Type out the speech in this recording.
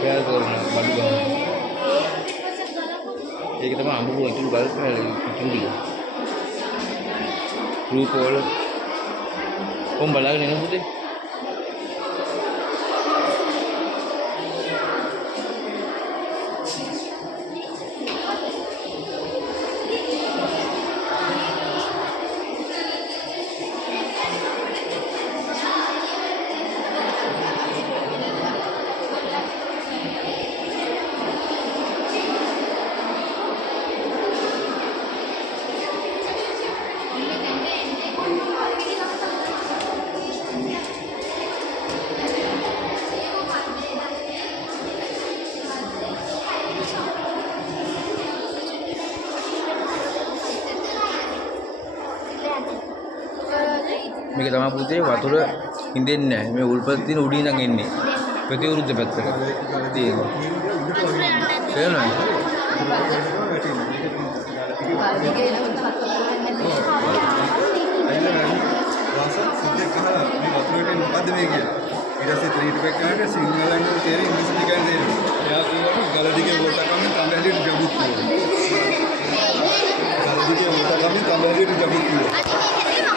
प्यार करना बंद ඒක තමයි අමුරු ඇතුළු ගල්පැල ඉතුරු රූප වල කොම් බලාගෙන එන පුතේ මේක තමයි පුතේ වතුර හින්දෙන්නේ නැහැ. මේ උල්පත් තියෙන උඩින් ඉඳන් එන්නේ. ප්‍රතිවිරුද්ධ පැත්තට. තියෙනවා. තේරෙනවද? වාස සුද්ධ කහලා මේ වතුරට මොකද්ද මේ කියන්නේ? ඊට පස්සේ ත්‍රිට පැක් කරාට සිංහලෙන් තේරෙන්නේ ඉංග්‍රීසි ටිකෙන් තේරෙන්නේ. එයා කියනවා ගල දිගේ වෝට කමින් තඹහැලියට ජබුත් කියනවා. ගල දිගේ වෝට කමින් තඹහැලියට ජබුත් කියනවා.